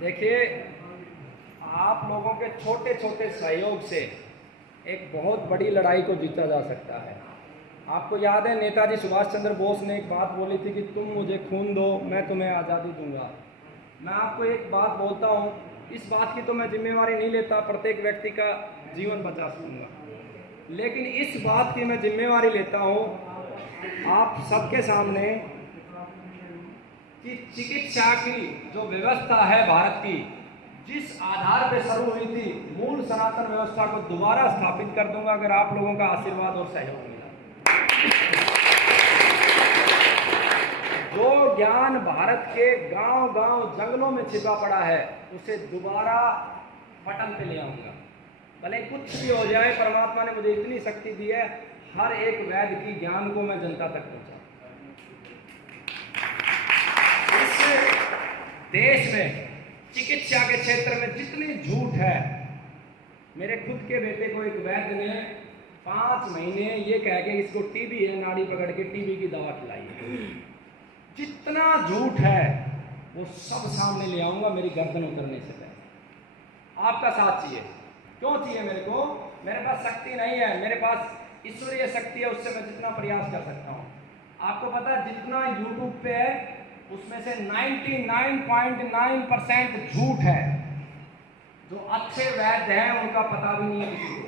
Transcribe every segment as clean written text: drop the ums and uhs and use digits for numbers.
देखिए, आप लोगों के छोटे छोटे सहयोग से एक बहुत बड़ी लड़ाई को जीता जा सकता है। आपको याद है नेताजी सुभाष चंद्र बोस ने एक बात बोली थी कि तुम मुझे खून दो, मैं तुम्हें आज़ादी दूंगा। मैं आपको एक बात बोलता हूँ, इस बात की तो मैं जिम्मेवारी नहीं लेता प्रत्येक व्यक्ति का जीवन बचा सकूँगा, लेकिन इस बात की मैं जिम्मेवारी लेता हूँ आप सबके सामने कि चिकित्सा की जो व्यवस्था है भारत की, जिस आधार पर शुरू हुई थी, मूल सनातन व्यवस्था को दोबारा स्थापित कर दूंगा अगर आप लोगों का आशीर्वाद और सहयोग मिला। जो ज्ञान भारत के गांव गांव जंगलों में छिपा पड़ा है उसे दोबारा पटल पे ले आऊंगा। भले कुछ भी हो जाए, परमात्मा ने मुझे इतनी शक्ति दी है, हर एक वैद्य की ज्ञान को मैं जनता तक पहुंचाऊं। देश में चिकित्सा के क्षेत्र में जितनी झूठ है, मेरे खुद के बेटे को एक वैद्य ने 5 महीने ये कह के इसको टीबी है, नाड़ी पकड़ के टीबी की दवा खिलाई। जितना झूठ है वो सब सामने ले आऊंगा मेरी गर्दन उतरने से पहले। आपका साथ चाहिए। क्यों चाहिए मेरे को? मेरे पास शक्ति नहीं है, मेरे पास ईश्वरीय शक्ति है, उससे मैं जितना प्रयास कर सकता हूँ। आपको पता है जितना यूट्यूब पे है उसमें से 99.9% झूठ है। जो अच्छे वैद्य हैं उनका पता भी नहीं है किसी को।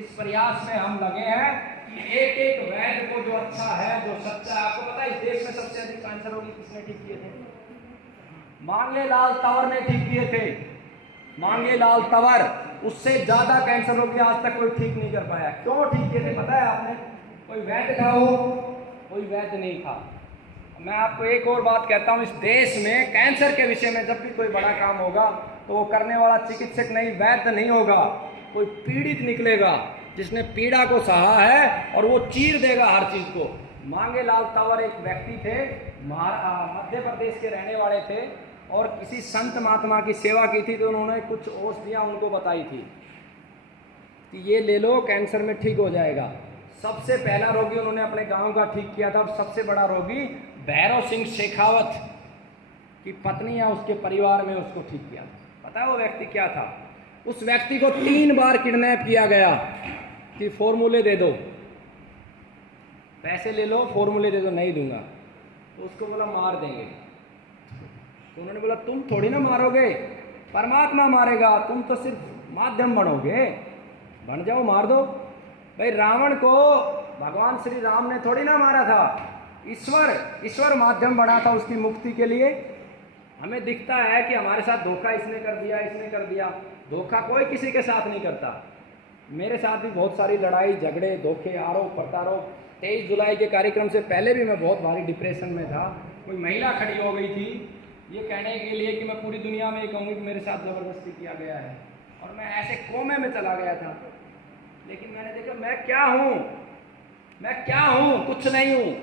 इस प्रयास में हम लगे हैं कि एक एक वैद्य को जो अच्छा है, जो सच्चा है। आपको पता है इस देश में सबसे अधिक कैंसर रोगी किसने ठीक किए थे? मांगेलाल तंवर ने ठीक किए थे। मांगेलाल तंवर, उससे ज्यादा कैंसर रोगी आज तक कोई ठीक नहीं कर पाया। क्यों ठीक किए थे पता है आपने? कोई वैद्य था वो? कोई वैद्य नहीं था। मैं आपको एक और बात कहता हूँ, इस देश में कैंसर के विषय में जब भी कोई बड़ा काम होगा तो वो करने वाला चिकित्सक नहीं, वैद्य नहीं होगा, कोई पीड़ित निकलेगा जिसने पीड़ा को सहा है और वो चीर देगा हर चीज को। मांगेलाल तंवर एक व्यक्ति थे, मध्य प्रदेश के रहने वाले थे और किसी संत महात्मा की सेवा की थी तो उन्होंने कुछ औषधियाँ उनको बताई थी कि ये ले लो, कैंसर में ठीक हो जाएगा। सबसे पहला रोगी उन्होंने अपने गांव का ठीक किया था। सबसे बड़ा रोगी भैरव सिंह शेखावत की पत्नी या उसके परिवार में उसको ठीक किया। पता है वो व्यक्ति क्या था? उस व्यक्ति को 3 बार किडनैप किया गया कि फॉर्मूले दे दो, पैसे ले लो, फॉर्मूले दे दो। नहीं दूंगा। तो उसको बोला मार देंगे। तो उन्होंने बोला तुम थोड़ी ना मारोगे, परमात्मा मारेगा, तुम तो सिर्फ माध्यम बनोगे, बन जाओ, मार दो। भाई रावण को भगवान श्री राम ने थोड़ी ना मारा था, ईश्वर माध्यम बना था उसकी मुक्ति के लिए। हमें दिखता है कि हमारे साथ धोखा इसने कर दिया, इसने कर दिया। धोखा कोई किसी के साथ नहीं करता। मेरे साथ भी बहुत सारी लड़ाई झगड़े, धोखे, आरोप प्रत्यारोप। 23 जुलाई के कार्यक्रम से पहले भी मैं बहुत भारी डिप्रेशन में था। कोई महिला खड़ी हो गई थी ये कहने के लिए कि मैं पूरी दुनिया में ये कहूँगी कि मेरे साथ ज़बरदस्ती किया गया है, और मैं ऐसे कोमे में चला गया था। लेकिन मैंने देखा मैं क्या हूँ, मैं क्या हूँ? कुछ नहीं हूँ।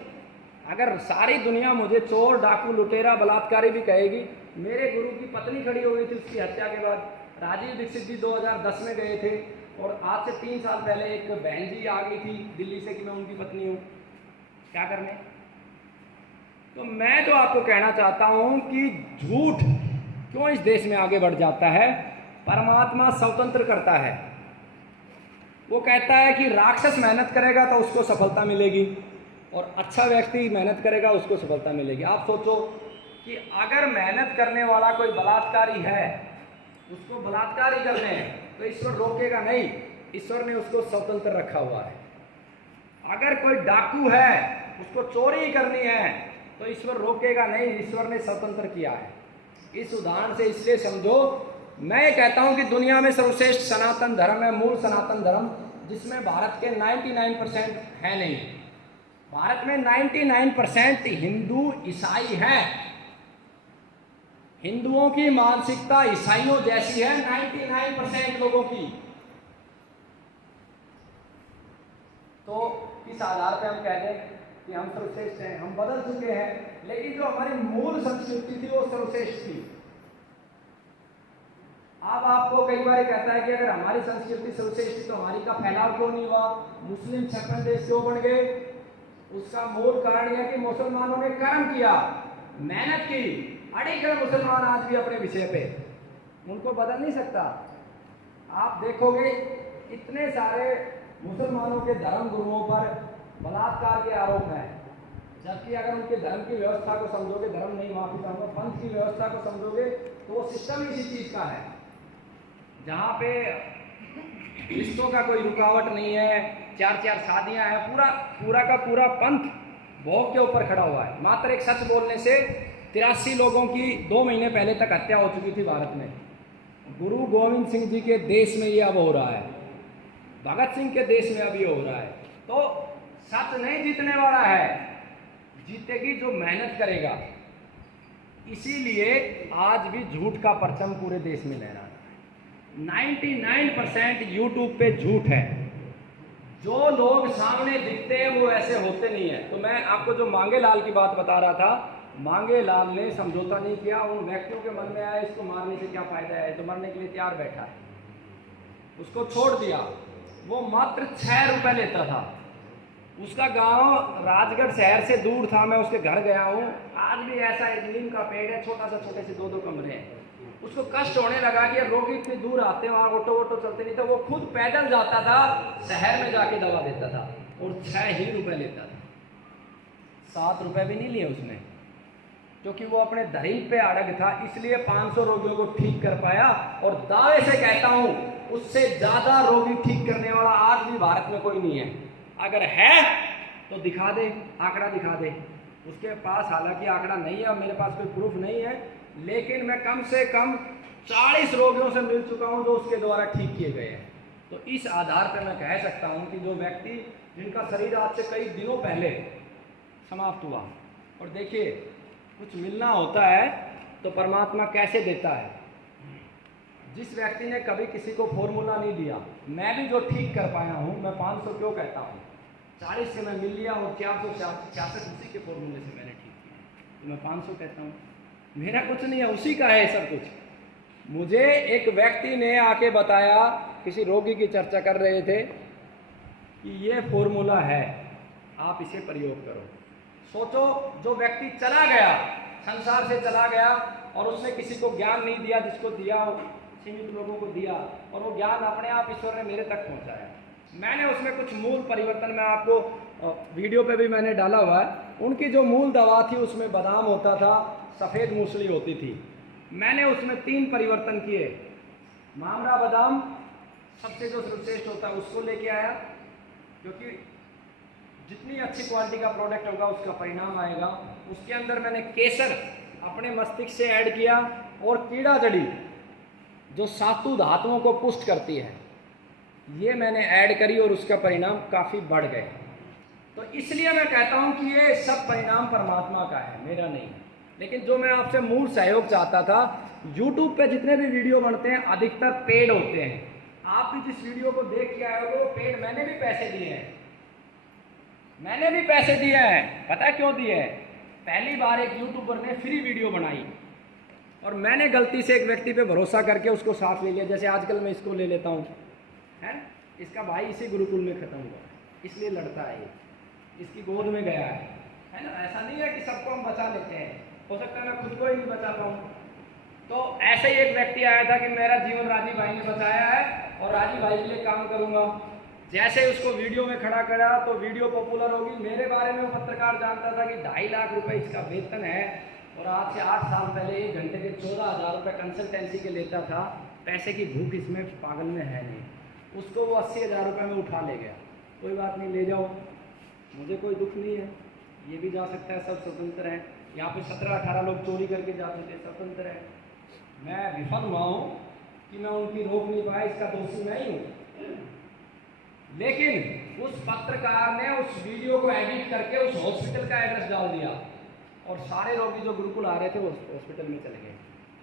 अगर सारी दुनिया मुझे चोर, डाकू, लुटेरा, बलात्कारी भी कहेगी, मेरे गुरु की पत्नी खड़ी हो गई थी उसकी हत्या के बाद। राजीव दीक्षित जी 2010 में गए थे और आज से 3 साल पहले एक बहन जी आ गई थी दिल्ली से कि मैं उनकी पत्नी हूँ। क्या करने? तो मैं जो आपको कहना चाहता हूँ कि झूठ क्यों इस देश में आगे बढ़ जाता है? परमात्मा स्वतंत्र करता है। वो कहता है कि राक्षस मेहनत करेगा तो उसको सफलता मिलेगी और अच्छा व्यक्ति मेहनत करेगा उसको सफलता मिलेगी। आप सोचो कि अगर मेहनत करने वाला कोई बलात्कारी है, उसको बलात्कार ही करने हैं तो ईश्वर रोकेगा नहीं, ईश्वर ने उसको स्वतंत्र रखा हुआ है। अगर कोई डाकू है, उसको चोरी करनी है तो ईश्वर रोकेगा नहीं, ईश्वर ने स्वतंत्र किया है। इस उदाहरण से इसलिए समझो, मैं कहता हूं कि दुनिया में सर्वश्रेष्ठ सनातन धर्म है, मूल सनातन धर्म, जिसमें भारत के 99% है नहीं। भारत में 99% हिंदू ईसाई हैं। हिंदुओं की मानसिकता ईसाइयों जैसी है 99% लोगों की। तो किस आधार पे हम कह दें कि हम सर्वश्रेष्ठ हैं? हम बदल चुके हैं, लेकिन जो हमारी मूल संस्कृति थी वो सर्वश्रेष्ठ थी। अब आपको कई बार कहता है कि अगर हमारी संस्कृति सर्वश्रेष्ठ थी तो हमारी का फैलाव क्यों नहीं हुआ? मुस्लिम 56 देश क्यों बन गए? उसका मूल कारण यह कि मुसलमानों ने कर्म किया, मेहनत की। अड़िगढ़ मुसलमान आज भी अपने विषय पे उनको बदल नहीं सकता। आप देखोगे इतने सारे मुसलमानों के धर्म गुरुओं पर बलात्कार के आरोप हैं, जबकि अगर उनके धर्म की व्यवस्था को समझोगे, धर्म नहीं माफी चाहूँगा, पंथ की व्यवस्था को समझोगे तो वो सिस्टम इसी चीज़ का है, जहाँ पे रिश्तों का कोई रुकावट नहीं है, 4-4 शादियाँ हैं, पूरा का पूरा पंथ भोग के ऊपर खड़ा हुआ है। मात्र एक सच बोलने से 83 लोगों की 2 महीने पहले तक हत्या हो चुकी थी भारत में। गुरु गोविंद सिंह जी के देश में ये अब हो रहा है, भगत सिंह के देश में अभी हो रहा है। तो सच नहीं जीतने वाला है, जीतेगी जो मेहनत करेगा। इसीलिए आज भी झूठ का परचम पूरे देश में लहरा रहा है। 99% यूट्यूब पे झूठ है। जो लोग सामने दिखते हैं वो ऐसे होते नहीं है। तो मैं आपको जो मांगेलाल की बात बता रहा था, मांगेलाल ने समझौता नहीं किया। उन व्यक्तियों के मन में आया इसको मारने से क्या फायदा है, तो मरने के लिए तैयार बैठा है, उसको छोड़ दिया। वो मात्र 6 रुपए लेता था। उसका गांव राजगढ़ शहर से दूर था, मैं उसके घर गया हूँ। आज भी ऐसा एक नीम का पेड़ है, छोटा सा, छोटे से 2-2 कमरे हैं। उसको कष्ट होने लगा कि रोगी इतनी दूर आते हैं, वहाँ ऑटो चलते नहीं था, वो खुद पैदल जाता था, शहर में जाके दवा देता था और 6 ही रुपए लेता था। 7 रुपए भी नहीं लिए उसने, क्योंकि वो अपने दलील पे अड़ग था, इसलिए 500 रोगियों को ठीक कर पाया। और दावे से कहता हूँ उससे ज्यादा रोगी ठीक करने वाला आज भी भारत में कोई नहीं है। अगर है तो दिखा दे, आंकड़ा दिखा दे। उसके पास हालांकि आंकड़ा नहीं है और मेरे पास कोई प्रूफ नहीं है, लेकिन मैं कम से कम 40 रोगियों से मिल चुका हूं जो उसके द्वारा ठीक किए गए हैं। तो इस आधार पर मैं कह सकता हूं कि जो व्यक्ति जिनका शरीर आज से कई दिनों पहले समाप्त हुआ, और देखिए कुछ मिलना होता है तो परमात्मा कैसे देता है। जिस व्यक्ति ने कभी किसी को फॉर्मूला नहीं दिया, मैं भी जो ठीक कर पाया हूं, मैं 500 क्यों कहता हूं, 40 से मैं मिल लिया और 466 उसी के फॉर्मूले से मैंने ठीक किया, तो मैं 500 कहता हूं। मेरा कुछ नहीं है, उसी का है सब कुछ। मुझे एक व्यक्ति ने आके बताया, किसी रोगी की चर्चा कर रहे थे कि ये फॉर्मूला है, आप इसे प्रयोग करो। सोचो, जो व्यक्ति चला गया, संसार से चला गया और उसने किसी को ज्ञान नहीं दिया, जिसको दिया सीमित लोगों को दिया, और वो ज्ञान अपने आप ईश्वर ने मेरे तक पहुंचाया। मैंने उसमें कुछ मूल परिवर्तन, मैं आपको वीडियो पे भी मैंने डाला हुआ है। उनकी जो मूल दवा थी उसमें बादाम होता था, सफ़ेद मूसली होती थी। मैंने उसमें 3 परिवर्तन किए। मामरा बादाम सबसे जो सर्वश्रेष्ठ होता है उसको लेके आया, क्योंकि जितनी अच्छी क्वालिटी का प्रोडक्ट होगा उसका परिणाम आएगा। उसके अंदर मैंने केसर अपने मस्तिष्क से ऐड किया, और कीड़ा जड़ी जो सातु धातुओं को पुष्ट करती है, ये मैंने ऐड करी और उसका परिणाम काफ़ी बढ़ गए। तो इसलिए मैं कहता हूँ कि ये सब परिणाम परमात्मा का है, मेरा नहीं है। लेकिन जो मैं आपसे मूल सहयोग चाहता था, YouTube पे जितने भी वीडियो बनते हैं अधिकतर पेड होते हैं। आप भी जिस वीडियो को देख के आए हो वो पेड, मैंने भी पैसे दिए हैं, मैंने भी पैसे दिए हैं। पता है क्यों दिए हैं? पहली बार एक यूट्यूबर ने फ्री वीडियो बनाई और मैंने गलती से एक व्यक्ति पे भरोसा करके उसको साथ ले लिया। जैसे आजकल मैं इसको ले लेता हूँ, है, इसका भाई इसी गुरुकुल में खत्म हुआ, इसलिए लड़ता है, इसकी गोद में गया है ना। ऐसा नहीं है कि सबको हम बचा लेते हैं, हो सकता है मैं खुद को ही नहीं बचा पाऊँ। तो ऐसे ही एक व्यक्ति आया था कि मेरा जीवन राजीव भाई ने बचाया है और राजीव भाई के लिए काम करूँगा। जैसे उसको वीडियो में खड़ा करा तो वीडियो पॉपुलर होगी। मेरे बारे में वो पत्रकार जानता था कि 2.5 लाख रुपए इसका वेतन है, और आज से 8 साल पहले 1 घंटे के 14,000 रुपये कंसल्टेंसी के लेता था। पैसे की भूख इसमें पागल में है नहीं। उसको वो 80,000 रुपये में उठा ले गया। कोई बात नहीं, ले जाओ, मुझे कोई दुख नहीं है, ये भी जा सकता है, सब स्वतंत्र हैं। यहाँ पे 17-18 लोग चोरी करके जाते थे, स्वतंत्र है। मैं विफल हुआ हूँ कि मैं उनकी रोक नहीं पाया, इसका दोषी मैं ही हूँ। लेकिन उस पत्रकार ने उस वीडियो को एडिट करके उस हॉस्पिटल का एड्रेस डाल दिया और सारे रोगी जो गुरुकुल आ रहे थे वो हॉस्पिटल में चले गए।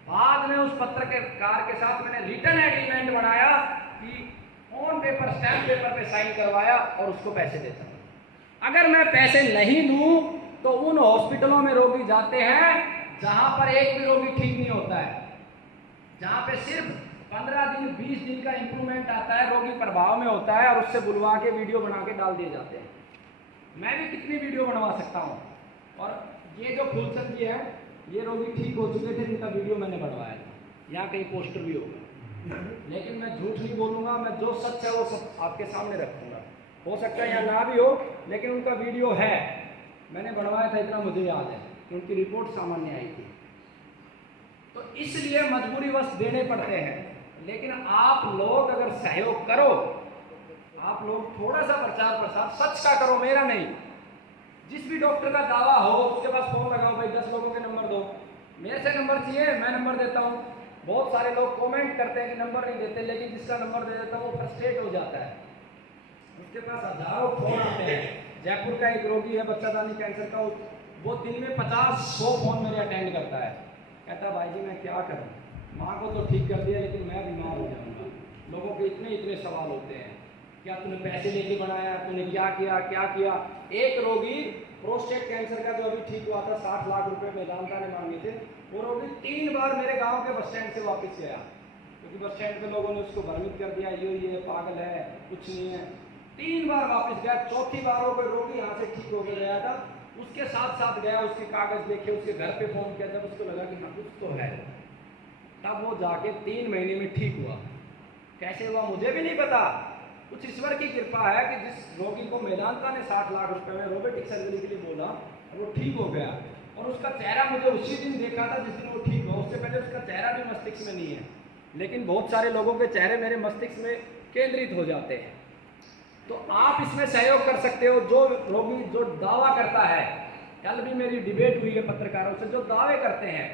बाद में उस पत्रकार के साथ मैंने रिटर्न एग्रीमेंट बनाया कि ऑन पेपर, स्टैम्प पेपर पे साइन करवाया और उसको पैसे देता हूँ। अगर मैं पैसे नहीं दूँ तो उन हॉस्पिटलों में रोगी जाते हैं जहाँ पर एक भी रोगी ठीक नहीं होता है, जहाँ पे सिर्फ 15 दिन 20 दिन का इंप्रूवमेंट आता है, रोगी प्रभाव में होता है, और उससे बुलवा के वीडियो बना के डाल दिए जाते हैं। मैं भी कितनी वीडियो बनवा सकता हूँ। और ये जो फूलचंद जी है, ये रोगी ठीक हो चुके थे जिनका वीडियो मैंने बनवाया था, यहाँ कहीं पोस्टर भी होगा, लेकिन मैं झूठ नहीं बोलूँगा, मैं जो सच है वो सब आपके सामने रखूँगा। हो सकता है यहाँ ना भी हो, लेकिन उनका वीडियो है, मैंने बनवाया था, इतना मुझे याद है, उनकी रिपोर्ट सामान्य आई थी। तो इसलिए मजबूरीवश देने पड़ते हैं। लेकिन आप लोग अगर सहयोग करो, आप लोग थोड़ा सा प्रचार प्रसार सच का करो, मेरा नहीं, जिस भी डॉक्टर का दावा हो उसके पास फोन लगाओ, भाई 10 लोगों के नंबर दो, मेरे से नंबर चाहिए, मैं नंबर देता हूँ। बहुत सारे लोग कमेंट करते हैं कि नंबर नहीं देते, लेकिन जिसका नंबर दे देता हूँ वो फ्रस्ट्रेट हो जाता है, उसके पास हजारों फोन आते हैं। जयपुर का एक रोगी है बच्चादानी कैंसर का, वो दिन में 50-100 फोन मेरे अटेंड करता है, कहता भाई जी मैं क्या करूँ, माँ को तो ठीक कर दिया लेकिन मैं बीमार हो जाऊँगा। लोगों के इतने सवाल होते हैं, क्या तूने पैसे लेके बनाया, तूने क्या किया। एक रोगी प्रोस्टेट कैंसर का जो अभी ठीक हुआ था, 60 लाख रुपए मेदांता ने मांगे थे, वो रोगी 3 बार मेरे गांव के बस स्टैंड से वापस गया, क्योंकि बस स्टैंड पे लोगों ने उसको भ्रमित कर दिया, ये पागल है, कुछ नहीं है। 3 बार वापस गया, चौथी बार वो रोगी यहाँ से ठीक होकर गया था, उसके साथ गया, उसके कागज देखे, उसके घर पे फोन किया, जब उसको लगा कि हाँ कुछ तो है, तब वो जाके 3 महीने में ठीक हुआ। कैसे हुआ मुझे भी नहीं पता, कुछ ईश्वर की कृपा है कि जिस रोगी को मेदांता ने 60 लाख रुपए में रोबोटिक सर्जरी के लिए बोला, वो ठीक हो गया। और उसका चेहरा मुझे उसी दिन देखा था जिस दिन वो ठीक हुआ, उससे पहले उसका चेहरा भी मस्तिष्क में नहीं है, लेकिन बहुत सारे लोगों के चेहरे मेरे मस्तिष्क में केंद्रित हो जाते हैं। तो आप इसमें सहयोग कर सकते हो। जो रोगी जो दावा करता है, कल भी मेरी डिबेट हुई है पत्रकारों से, जो दावे करते हैं,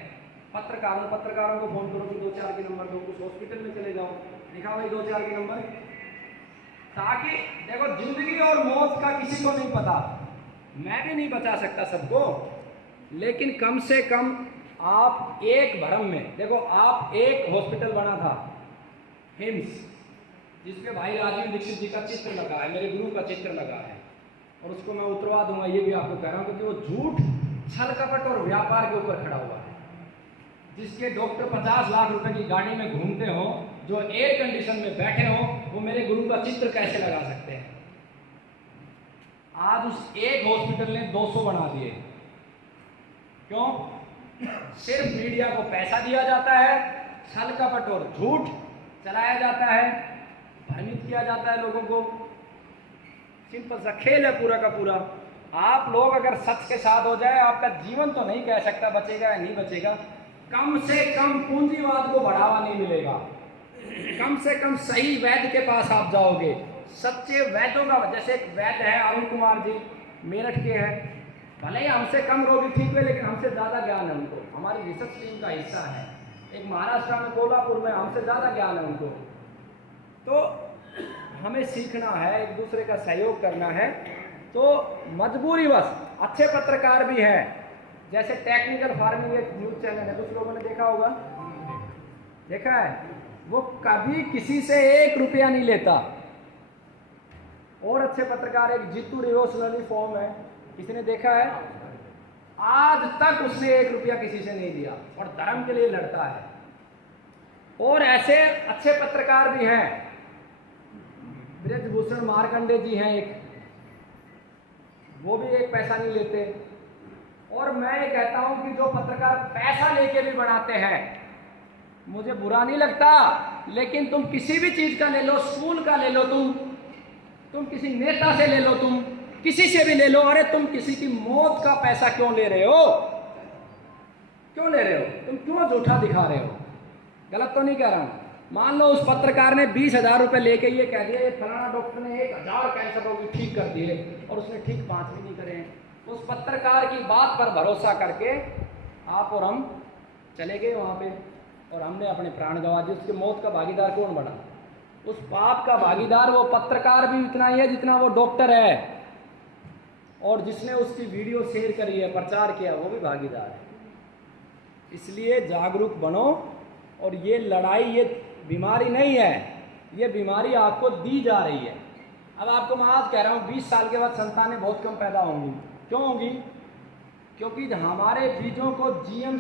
पत्रकारों को फोन करो कि 2-4 के नंबर दो, कुछ हॉस्पिटल में चले जाओ, दिखाओ भाई 2-4 के नंबर, ताकि देखो जिंदगी और मौत का किसी को नहीं पता, मैं भी नहीं बचा सकता सबको, लेकिन कम से कम आप एक भरम में देखो, आप एक हॉस्पिटल बना था हिम्स, जिसपे भाई राजीव दीक्षित जी का चित्र लगा है, मेरे गुरु का चित्र लगा है, और उसको मैं उतरवा दूंगा, ये भी आपको कह रहा हूं, क्योंकि वो झूठ, छल कपट और व्यापार के ऊपर खड़ा हुआ है। जिसके डॉक्टर 50 लाख रुपए की गाड़ी में घूमते हो, जो एयर कंडीशन में बैठे हो, वो मेरे गुरु का चित्र कैसे लगा सकते हैं? आज उस एक हॉस्पिटल ने 200 बना दिए। क्यों? सिर्फ मीडिया को पैसा दिया जाता है, छल कपट और झूठ चलाया जाता है, भ्रमित किया जाता है लोगों को। सिंपल सा खेल है पूरा का पूरा। आप लोग अगर सच के साथ हो जाए, आपका जीवन तो नहीं कह सकता बचेगा या नहीं बचेगा, कम से कम पूंजीवाद को बढ़ावा नहीं मिलेगा, कम से कम सही वैद्य के पास आप जाओगे, सच्चे वैद्यों का। जैसे एक वैद्य है अरुण कुमार जी, मेरठ के हैं, भले ही हमसे कम रोगी ठीक हुए, लेकिन हमसे ज़्यादा ज्ञान है उनको, हमारी रिसर्च टीम का हिस्सा है। एक महाराष्ट्र में कोल्हापुर में, हमसे ज़्यादा ज्ञान है उनको। तो हमें सीखना है, एक दूसरे का सहयोग करना है। तो मजबूरीवश अच्छे पत्रकार भी हैं, जैसे टेक्निकल फार्मिंग एक न्यूज़ चैनल है, कुछ लोगों ने देखा होगा, देखा है, वो कभी किसी से 1 रुपया नहीं लेता। और अच्छे पत्रकार एक जीतू रिवोल्यूशनरी फॉर्म है, किसी ने देखा है? आज तक उसने 1 रुपया किसी से नहीं लिया और धर्म के लिए लड़ता है। और ऐसे अच्छे पत्रकार भी हैं, ब्रजभूषण मार्कंडे जी हैं एक, वो भी 1 पैसा नहीं लेते। और मैं ये कहता हूं कि जो पत्रकार पैसा लेके भी बनाते हैं, मुझे बुरा नहीं लगता, लेकिन तुम किसी भी चीज का ले लो, स्कूल का ले लो, तुम किसी नेता से ले लो, तुम किसी से भी ले लो, अरे तुम किसी की मौत का पैसा क्यों ले रहे हो? क्यों ले रहे हो? तुम क्यों झूठा दिखा रहे हो? गलत तो नहीं कह रहा हूं। मान लो उस पत्रकार ने 20,000 रुपए लेके ये कह दिया, ये फलाना डॉक्टर ने 1000 कैंसर रोगी ठीक कर दिए, और उसने ठीक 5 भी नहीं करे। उस पत्रकार की बात पर भरोसा करके आप और हम चले गए वहाँ पे, और हमने अपने प्राण गंवा दिए। उसकी मौत का भागीदार कौन बना? उस पाप का भागीदार वो पत्रकार भी उतना ही है जितना वो डॉक्टर है, और जिसने उसकी वीडियो शेयर करी है, प्रचार किया, वो भी भागीदार है। इसलिए जागरूक बनो। और ये लड़ाई, ये बीमारी नहीं है, ये बीमारी आपको दी जा रही है। अब आपको मैं आज कह रहा हूँ 20 साल के बाद संतानें बहुत कम पैदा होंगी। क्यों होंगी? क्योंकि हमारे बीजों को जीएम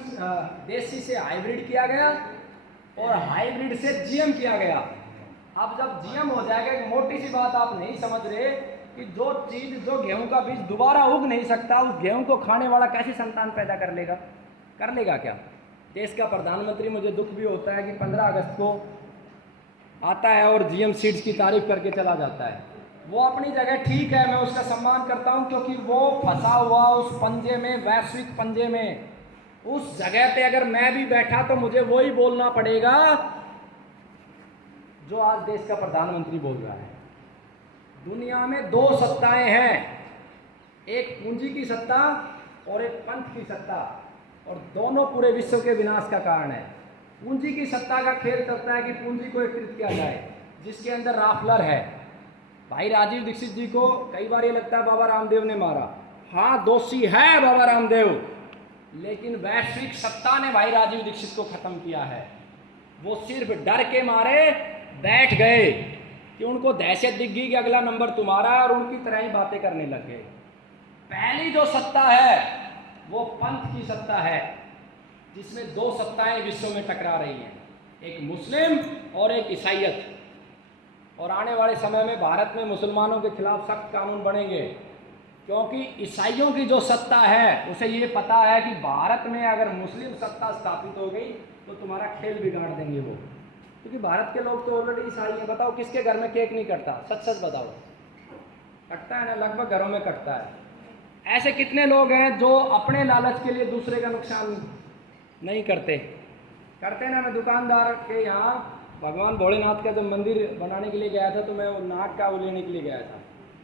देसी से हाइब्रिड किया गया और हाइब्रिड से जीएम किया गया। अब जब जीएम हो जाएगा, एक मोटी सी बात आप नहीं समझ रहे कि जो गेहूं का बीज दोबारा उग नहीं सकता, उस गेहूं को खाने वाला कैसी संतान पैदा कर लेगा क्या? देश का प्रधानमंत्री, मुझे दुख भी होता है कि 15 अगस्त को आता है और जीएम सीड्स की तारीफ करके चला जाता है। वो अपनी जगह ठीक है, मैं उसका सम्मान करता हूँ, क्योंकि वो फंसा हुआ उस पंजे में, वैश्विक पंजे में, उस जगह पे अगर मैं भी बैठा तो मुझे वही बोलना पड़ेगा जो आज देश का प्रधानमंत्री बोल रहा है। दुनिया में 2 सत्ताएं हैं, एक पूंजी की सत्ता और एक पंथ की सत्ता, और दोनों पूरे विश्व के विनाश का कारण है। पूंजी की सत्ता का खेल चलता है कि पूंजी को एकत्रित किया जाए, जिसके अंदर राफलर है। भाई राजीव दीक्षित जी को कई बार ये लगता है बाबा रामदेव ने मारा, हाँ दोषी है बाबा रामदेव, लेकिन वैश्विक सत्ता ने भाई राजीव दीक्षित को खत्म किया है। वो सिर्फ डर के मारे बैठ गए कि उनको दहशत दिख गई कि अगला नंबर तुम्हारा है, और उनकी तरह ही बातें करने लग गए। पहली जो सत्ता है वो पंथ की सत्ता है, जिसमें 2 सत्ताएं विश्व में टकरा रही हैं, एक मुस्लिम और एक ईसाईयत। और आने वाले समय में भारत में मुसलमानों के खिलाफ सख्त कानून बनेंगे, क्योंकि ईसाइयों की जो सत्ता है उसे ये पता है कि भारत में अगर मुस्लिम सत्ता स्थापित हो गई तो तुम्हारा खेल बिगाड़ देंगे वो। क्योंकि भारत के लोग तो ऑलरेडी ईसाई हैं। बताओ किसके घर में केक नहीं कटता? सच सच बताओ। कटता है ना, लगभग घरों में कटता है। ऐसे कितने लोग हैं जो अपने लालच के लिए दूसरे का नुकसान नहीं करते? करते ना। मैं दुकानदार के यहाँ भगवान भोलेनाथ का जब मंदिर बनाने के लिए गया था तो मैं वो नाक का वो लेने के लिए गया था।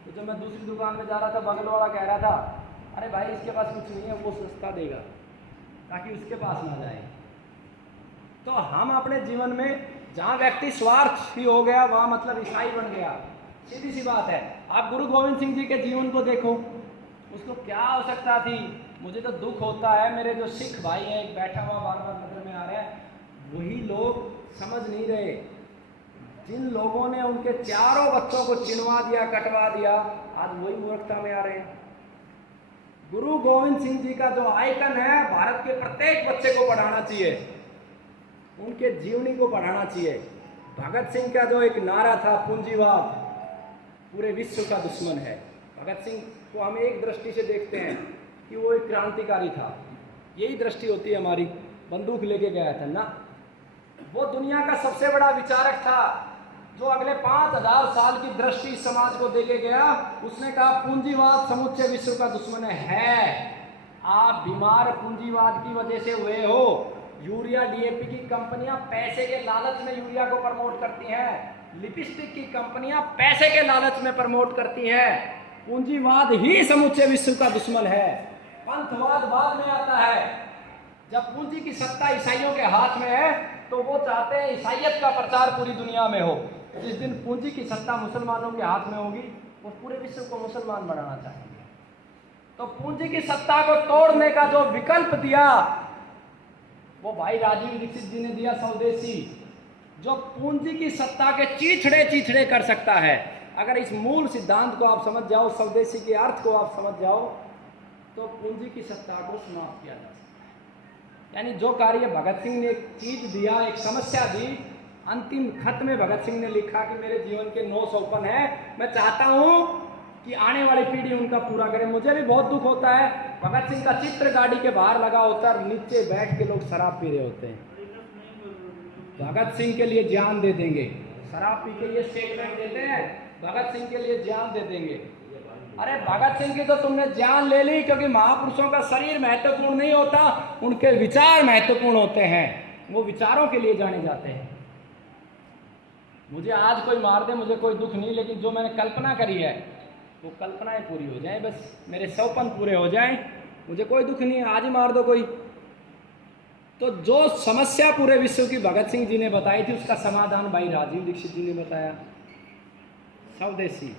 तो जब मैं दूसरी दुकान में जा रहा था, बगल वाला कह रहा था अरे भाई इसके पास कुछ नहीं है, वो सस्ता देगा, ताकि उसके पास ना जाए। तो हम अपने जीवन में जहाँ व्यक्ति स्वार्थ ही हो गया वहाँ मतलब ईसाई बन गया। सीधी सी बात है। आप गुरु गोविंद सिंह जी के जीवन को देखो, उसको क्या आवश्यकता थी? मुझे तो दुख होता है, मेरे जो सिख भाई हैं, एक बैठा हुआ बार बार नजर में आ रहा है, वही लोग समझ नहीं रहे। जिन लोगों ने उनके चारों बच्चों को चिनवा दिया, कटवा दिया, आज वही मूर्खता में आ रहे हैं। गुरु गोविंद सिंह जी का जो आइकन है, भारत के प्रत्येक बच्चे को पढ़ाना चाहिए, उनके जीवनी को पढ़ाना चाहिए। भगत सिंह का जो एक नारा था, पूंजीवाद पूरे विश्व का दुश्मन है। भगत सिंह को हम एक दृष्टि से देखते हैं कि वो एक क्रांतिकारी था, यही दृष्टि होती है हमारी। बंदूक लेके गया था ना, वो दुनिया का सबसे बड़ा विचारक था जो अगले 5000 साल की दृष्टि समाज को देके गया। उसने कहा पूंजीवाद समुच्चय विश्व का दुश्मन है। आप बीमार पूंजीवाद की वजह से हुए हो। यूरिया डीएपी की कंपनियां पैसे के लालच में यूरिया को प्रमोट करती हैं, लिपस्टिक की कंपनियां पैसे के लालच में प्रमोट करती हैं। पूंजीवाद ही समुच्चय विश्व का दुश्मन है। पंथवाद बाद में आता है। जब पूंजी की सत्ता ईसाइयों के हाथ में है तो वो चाहते हैं ईसाइयत का प्रचार पूरी दुनिया में हो। जिस दिन पूंजी की सत्ता मुसलमानों के हाथ में होगी, वो पूरे विश्व को मुसलमान बनाना चाहेंगे। तो पूंजी की सत्ता को तोड़ने का जो विकल्प दिया वो भाई राजीव दीक्षित जी ने दिया, स्वदेशी, जो पूंजी की सत्ता के चीथड़े चीथड़े कर सकता है। अगर इस मूल सिद्धांत को आप समझ जाओ, स्वदेशी के अर्थ को आप समझ जाओ, तो पूंजी की सत्ता को समाप्त किया जा सकता है। यानी जो कार्य भगत सिंह ने एक चीज दिया, एक समस्या दी, अंतिम खत में भगत सिंह ने लिखा कि मेरे जीवन के 9 सोपान है, मैं चाहता हूं कि आने वाली पीढ़ी उनका पूरा करे। मुझे भी बहुत दुख होता है, भगत सिंह का चित्र गाड़ी के बाहर लगा होता है, नीचे बैठ के लोग शराब पी रहे होते हैं। भगत सिंह के लिए जान दे देंगे, शराब पी के ये स्टेटमेंट देते हैं, भगत सिंह के लिए जान दे देंगे। अरे भगत सिंह की तो तुमने जान ले ली, क्योंकि महापुरुषों का शरीर महत्वपूर्ण नहीं होता, उनके विचार महत्वपूर्ण होते हैं। वो विचारों के लिए जाने जाते हैं। मुझे आज कोई मार दे, मुझे कोई दुख नहीं, लेकिन जो मैंने कल्पना करी है वो कल्पनाएं पूरी हो जाएं, बस मेरे सौपन पूरे हो जाएं, मुझे कोई दुख नहीं है। आज ही मार दो कोई। तो जो समस्या पूरे विश्व की भगत सिंह जी ने बताई थी, उसका समाधान भाई राजीव दीक्षित जी ने बताया, स्वदेशी।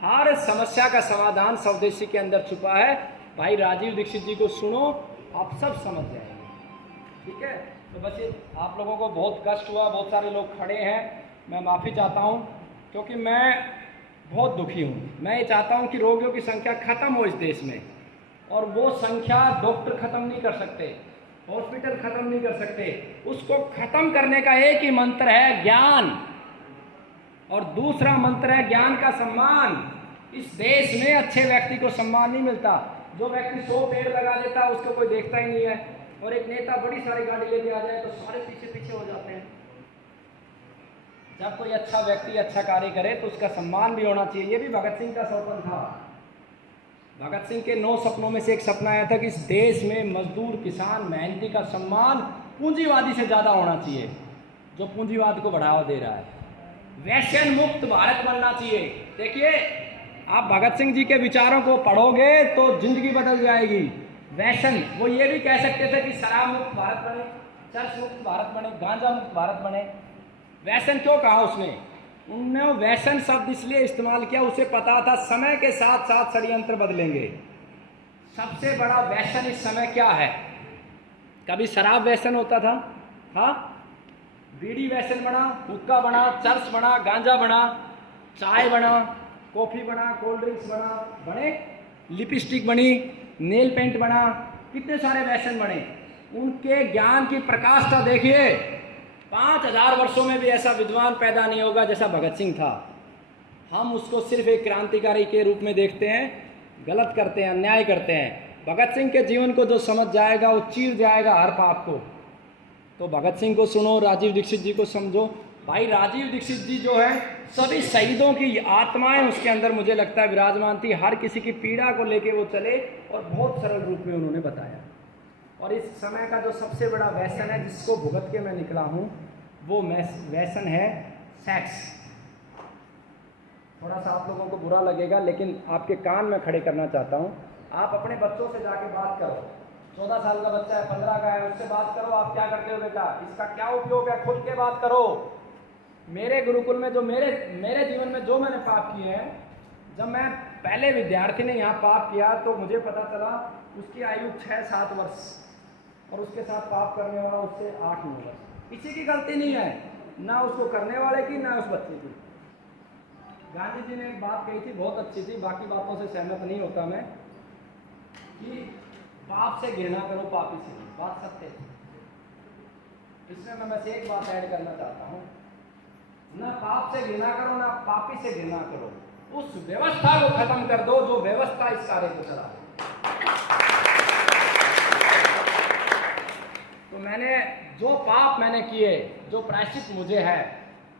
हर समस्या का समाधान स्वदेशी के अंदर छुपा है। भाई राजीव दीक्षित जी को सुनो, आप सब समझ जाएंगे। ठीक है, तो बस ये आप लोगों को बहुत कष्ट हुआ, बहुत सारे लोग खड़े हैं, मैं माफ़ी चाहता हूँ, क्योंकि मैं बहुत दुखी हूँ। मैं ये चाहता हूँ कि रोगियों की संख्या खत्म हो इस देश में, और वो संख्या डॉक्टर खत्म नहीं कर सकते, हॉस्पिटल खत्म नहीं कर सकते। उसको खत्म करने का एक ही मंत्र है, ज्ञान, और दूसरा मंत्र है ज्ञान का सम्मान। इस देश में अच्छे व्यक्ति को सम्मान नहीं मिलता। जो व्यक्ति 100 पेड़ लगा देता है उसको कोई देखता ही नहीं है, और एक नेता बड़ी सारी गाड़ी लेके आ जाए तो सारे पीछे पीछे हो जाते हैं। जब कोई अच्छा व्यक्ति अच्छा कार्य करे तो उसका सम्मान भी होना चाहिए। ये भी भगत सिंह का सपना था। भगत सिंह के 9 सपनों में से एक सपना आया था कि इस देश में मजदूर, किसान, मेहनती का सम्मान पूंजीवादी से ज़्यादा होना चाहिए, जो पूंजीवाद को बढ़ावा दे रहा है। वैश्य मुक्त भारत बनना चाहिए। देखिए, आप भगत सिंह जी के विचारों को पढ़ोगे तो जिंदगी बदल जाएगी। वैश्य, वो ये भी कह सकते थे कि शराब मुक्त भारत बने, चर्च मुक्त भारत बने, गांजा मुक्त भारत बने। वैश्य क्यों कहा उसने? उन्होंने वैश्य शब्द इसलिए इस्तेमाल किया, उसे पता था समय के साथ साथ षड्यंत्र बदलेंगे। सबसे बड़ा वैश्य इस समय क्या है? कभी शराब वैश्य होता था, हाँ, बीड़ी वैश्य बना, हुक्का बना, चर्च बना, गांजा बना, चाय बना, कॉफी बना, कोल्ड ड्रिंक्स बने, लिपस्टिक बनी, नेल पेंट बना, कितने सारे वैश्य बने। उनके ज्ञान की प्रकाष्ठा देखिए, 5000 वर्षों में भी ऐसा विद्वान पैदा नहीं होगा जैसा भगत सिंह था। हम उसको सिर्फ एक क्रांतिकारी के रूप में देखते हैं, गलत करते हैं, अन्याय करते हैं। भगत सिंह के जीवन को जो समझ जाएगा वो चीर जाएगा हर पाप को। तो भगत सिंह को सुनो, राजीव दीक्षित जी को समझो। भाई राजीव दीक्षित जी जो है, सभी शहीदों की आत्माएं उसके अंदर मुझे लगता है विराजमान थी। हर किसी की पीड़ा को लेके वो चले और बहुत सरल रूप में उन्होंने बताया। और इस समय का जो सबसे बड़ा व्यसन है जिसको भुगत के मैं निकला हूँ, वो व्यसन है सेक्स। थोड़ा सा आप लोगों को बुरा लगेगा, लेकिन आपके कान में खड़े करना चाहता हूँ। आप अपने बच्चों से जाके बात करो। 14 साल का बच्चा है, 15 का है, उससे बात करो, आप क्या करते हो बेटा, इसका क्या उपयोग है, खुल के बात करो। मेरे गुरुकुल में जो मेरे जीवन में जो मैंने पाप किए हैं, जब मैं पहले विद्यार्थी ने यहाँ पाप किया तो मुझे पता चला उसकी आयु 6-7 वर्ष, और उसके साथ पाप करने वाला उससे 8-9 वर्ष। किसी की गलती नहीं है, ना उसको करने वाले की, ना उस बच्चे की। गांधी जी ने एक बात कही थी, बहुत अच्छी थी, बाकी बातों से सहमत नहीं होता मैं, कि पाप से घृणा करो, पापी से। बात सत्य है। इसमें मैं बस एक बात ऐड करना चाहता हूँ, ना पाप से घृणा करो, ना पापी से घृणा करो। उस व्यवस्था को खत्म कर दो जो व्यवस्था इस कार्य को चला रही। तो मैंने जो पाप मैंने किए, जो प्रायश्चित मुझे है,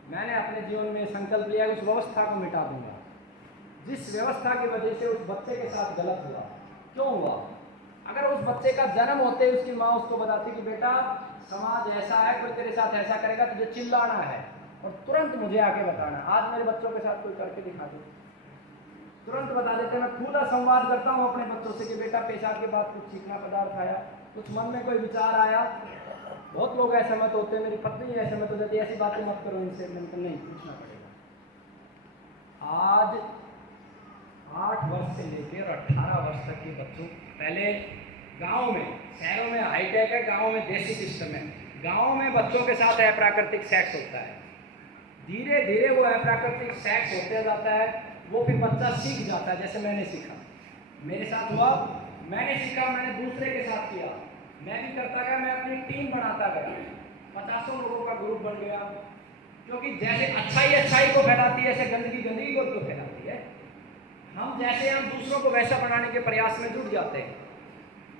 मैंने अपने जीवन में संकल्प लिया उस व्यवस्था को मिटा दूंगा। जिस व्यवस्था की वजह से उस बच्चे के साथ गलत हुआ, क्यों हुआ? अगर उस बच्चे का जन्म होते ही उसकी माँ उसको बताती कि बेटा समाज ऐसा है, कोई तेरे साथ ऐसा करेगा, तुझे चिल्लाना है और तुरंत मुझे आके बताना। आज मेरे बच्चों के साथ कोई करके दिखा दे, तुरंत बता देते। मैं खुला संवाद करता हूँ अपने बच्चों से कि बेटा पेशाब के बाद कुछ चीखना पदार्थ आया, कुछ मन में कोई विचार आया। बहुत लोग असहमत होते हैं, मेरी पत्नी असहमत हो जाती है, ऐसी बातें मत करो इनसे। मैंने नहीं, पूछना पड़ेगा। आज 8 वर्ष से लेकर 18 वर्ष तक के बच्चों, पहले गांव में, शहरों में हाईटेक है, गांव में देसी सिस्टम है। गांव में बच्चों के साथ अप्राकृतिक सेक्स होता है। धीरे धीरे वो अप्राकृतिक सेक्स होते जाता है, वो फिर बच्चा सीख जाता है। जैसे मैंने सीखा, मेरे साथ हुआ, मैंने सीखा, मैंने दूसरे के साथ किया, मैं भी करता गया, मैं अपनी टीम बनाता गया, 50 लोगों का ग्रुप बन गया। क्योंकि जैसे अच्छाई को फैलाती है, ऐसे गंदगी को तो फैलाती है। हम दूसरों को वैसा बनाने के प्रयास में जुट जाते हैं।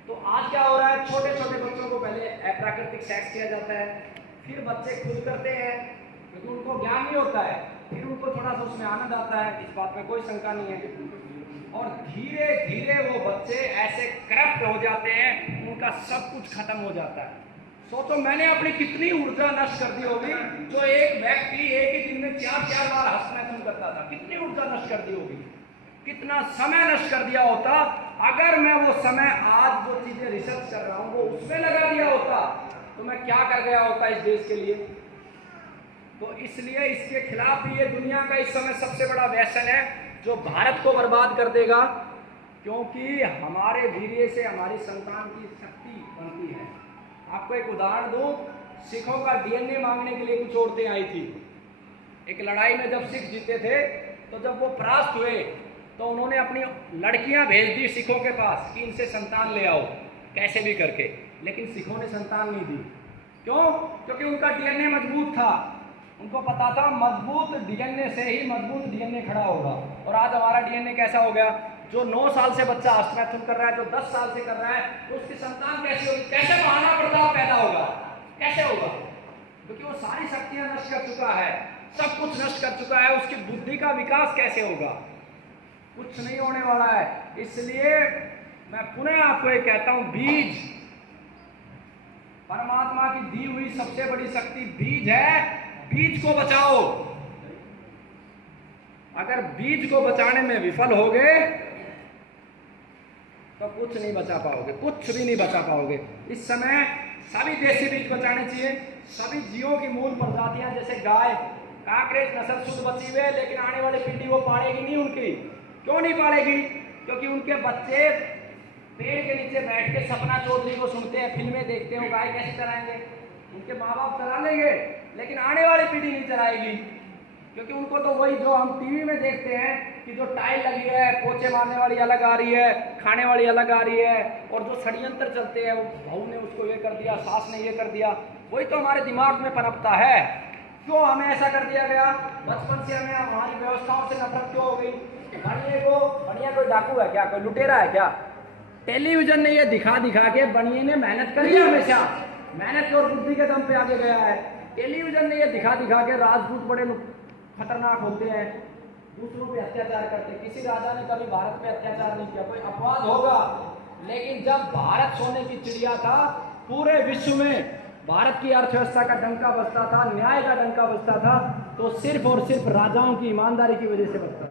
तो आज क्या हो रहा है, छोटे छोटे बच्चों को पहले अप्राकृतिक सेक्स किया जाता है, फिर बच्चे खुद करते हैं क्योंकि उनको ज्ञान नहीं होता है, फिर उनको थोड़ा सा उसमें आनंद आता है, इस बात में कोई शंका नहीं है। और धीरे धीरे वो बच्चे ऐसे करप्ट हो जाते हैं, उनका सब कुछ खत्म हो जाता है। सोचो मैंने अपनी कितनी ऊर्जा नष्ट कर दी होगी। जो एक व्यक्ति एक ही दिन में 4-4 बार हंसना शुरू करता था, कितनी ऊर्जा नष्ट कर दी होगी, कितना समय नष्ट कर दिया होता। अगर मैं वो समय आज जो चीजें रिसर्च कर रहा हूं वो उसमें लगा दिया होता तो मैं क्या कर गया होता इस देश के लिए। तो इसलिए इसके खिलाफ भी ये दुनिया का इस समय सबसे बड़ा व्यसन है जो भारत को बर्बाद कर देगा। क्योंकि हमारे वीर्य से हमारी संतान की शक्ति बनती है। आपको एक उदाहरण दूं, सिखों का डीएनए मांगने के लिए कुछ औरतें आई थी। एक लड़ाई में जब सिख जीते थे तो जब वो परास्त हुए तो उन्होंने अपनी लड़कियां भेज दी सिखों के पास कि इनसे संतान ले आओ कैसे भी करके, लेकिन सिखों ने संतान नहीं दी। क्यों? क्योंकि उनका डीएनए मजबूत था। उनको पता था मजबूत डीएनए से ही मजबूत डीएनए खड़ा होगा। और आज हमारा डीएनए कैसा हो गया, जो 9 साल से बच्चा हस्तमैथुन कर रहा है, जो 10 साल से कर रहा है, तो उसकी संतान कैसी होगी? कैसे महाना प्रताप पैदा होगा? कैसे होगा? क्योंकि वो सारी शक्तियां नष्ट कर चुका है, सब कुछ नष्ट कर चुका है। उसकी बुद्धि का विकास कैसे होगा? कुछ नहीं होने वाला है। इसलिए मैं पुनः आपको ये कहता हूं, बीज, परमात्मा की दी हुई सबसे बड़ी शक्ति बीज है। बीज को बचाओ। अगर बीज को बचाने में विफल हो गए तो कुछ नहीं बचा पाओगे, कुछ भी नहीं बचा पाओगे। इस समय सभी देसी बीज बचाने चाहिए। सभी जीवों की मूल प्रजातियां जैसे गाय, काकरेज नस्ल शुद्ध बची हुई है, लेकिन आने वाली पीढ़ी वो पालेगी नहीं उनकी। क्यों नहीं पालेगी? क्योंकि उनके बच्चे पेड़ के नीचे बैठ के सपना चौधरी को सुनते हैं, फिल्में देखते हैं। गाय कैसे चलाएंगे? उनके माँ बाप चला लेंगे, लेकिन आने वाली पीढ़ी नहीं चलाएगी। क्योंकि उनको तो वही जो हम टीवी में देखते हैं कि जो टाइल लगी है, पोछे मारने वाली अलग आ रही है, खाने वाली अलग आ रही है, और जो षड्यंत्र चलते हैं, वो बहू ने उसको ये कर दिया, सास ने ये कर दिया, वही तो हमारे दिमाग में पनपता है। क्यों हमें ऐसा कर दिया गया? बचपन से हमें हमारी व्यवस्थाओं से नफरत क्यों हो गई? बढ़िया कोई डाकू है क्या? कोई लुटेरा है क्या? टेलीविजन ने ये दिखा दिखा के, बनिए ने मेहनत करी है, हमेशा मेहनत और बुद्धि के दम पे आगे गया है। टेलीविजन ने ये दिखा दिखा के राजपूत बड़े खतरनाक होते हैं, दूसरों पे अत्याचार करते हैं। किसी राजा ने कभी भारत पे अत्याचार नहीं किया, कोई अपवाद होगा। लेकिन जब भारत सोने की चिड़िया था, पूरे विश्व में भारत की अर्थव्यवस्था का डंका बजता था, न्याय का डंका बजता था, तो सिर्फ और सिर्फ राजाओं की ईमानदारी की वजह से बजता था।